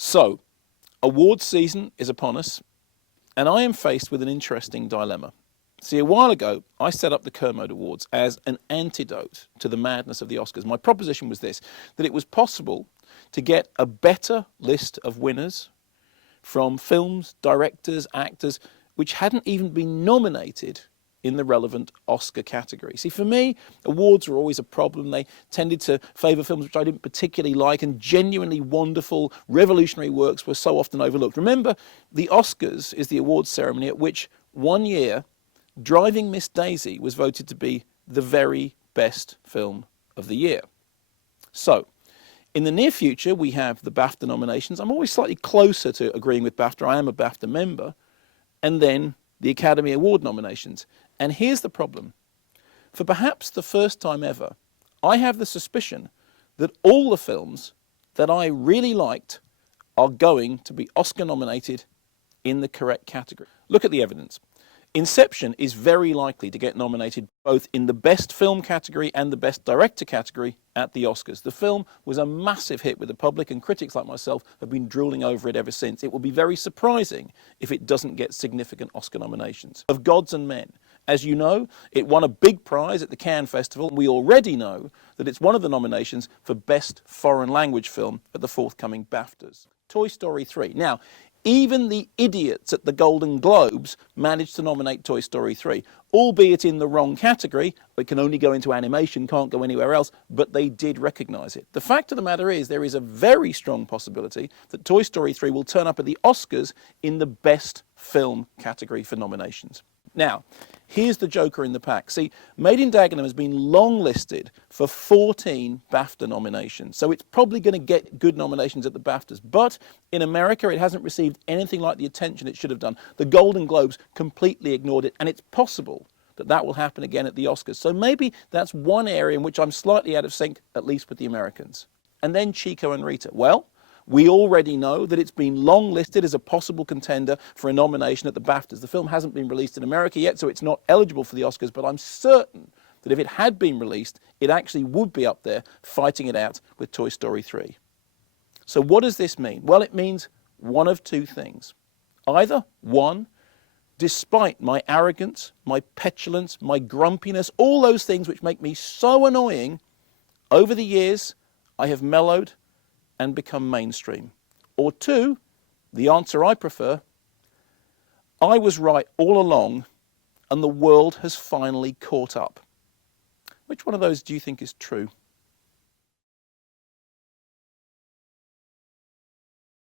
So, awards season is upon us, and I am faced with an interesting dilemma. See, a while ago, I set up the Kermode Awards as an antidote to the madness of the Oscars. My proposition was this, that it was possible to get a better list of winners from films, directors, actors, which hadn't even been nominated in the relevant Oscar category. See, for me, awards were always a problem. They tended to favour films which I didn't particularly like, and genuinely wonderful, revolutionary works were so often overlooked. Remember, the Oscars is the awards ceremony at which one year Driving Miss Daisy was voted to be the very best film of the year. So, in the near future, we have the BAFTA nominations. I'm always slightly closer to agreeing with BAFTA. I am a BAFTA member. And then the Academy Award nominations. And here's the problem. For perhaps the first time ever, I have the suspicion that all the films that I really liked are going to be Oscar nominated in the correct category. Look at the evidence. Inception is very likely to get nominated both in the Best Film category and the Best Director category at the Oscars. The film was a massive hit with the public, and critics like myself have been drooling over it ever since. It will be very surprising if it doesn't get significant Oscar nominations. Of Gods and Men, as you know, it won a big prize at the Cannes Festival. We already know that it's one of the nominations for Best Foreign Language Film at the forthcoming BAFTAs. Toy Story 3. Now, even the idiots at the Golden Globes managed to nominate Toy Story 3, albeit in the wrong category. It can only go into animation, can't go anywhere else, but they did recognise it. The fact of the matter is there is a very strong possibility that Toy Story 3 will turn up at the Oscars in the Best Film category for nominations. Now, here's the joker in the pack. See, Made in Dagenham has been long listed for 14 BAFTA nominations, so it's probably going to get good nominations at the BAFTAs. But in America, it hasn't received anything like the attention it should have done. The Golden Globes completely ignored it, and it's possible that that will happen again at the Oscars. So maybe that's one area in which I'm slightly out of sync, at least with the Americans. And then Chico and Rita. Well, we already know that it's been long listed as a possible contender for a nomination at the BAFTAs. The film hasn't been released in America yet, so it's not eligible for the Oscars, but I'm certain that if it had been released, it actually would be up there fighting it out with Toy Story 3. So what does this mean? Well, it means one of two things. Either, one, despite my arrogance, my petulance, my grumpiness, all those things which make me so annoying, over the years, I have mellowed and become mainstream. Or two, the answer I prefer, I was right all along and the world has finally caught up. Which one of those do you think is true?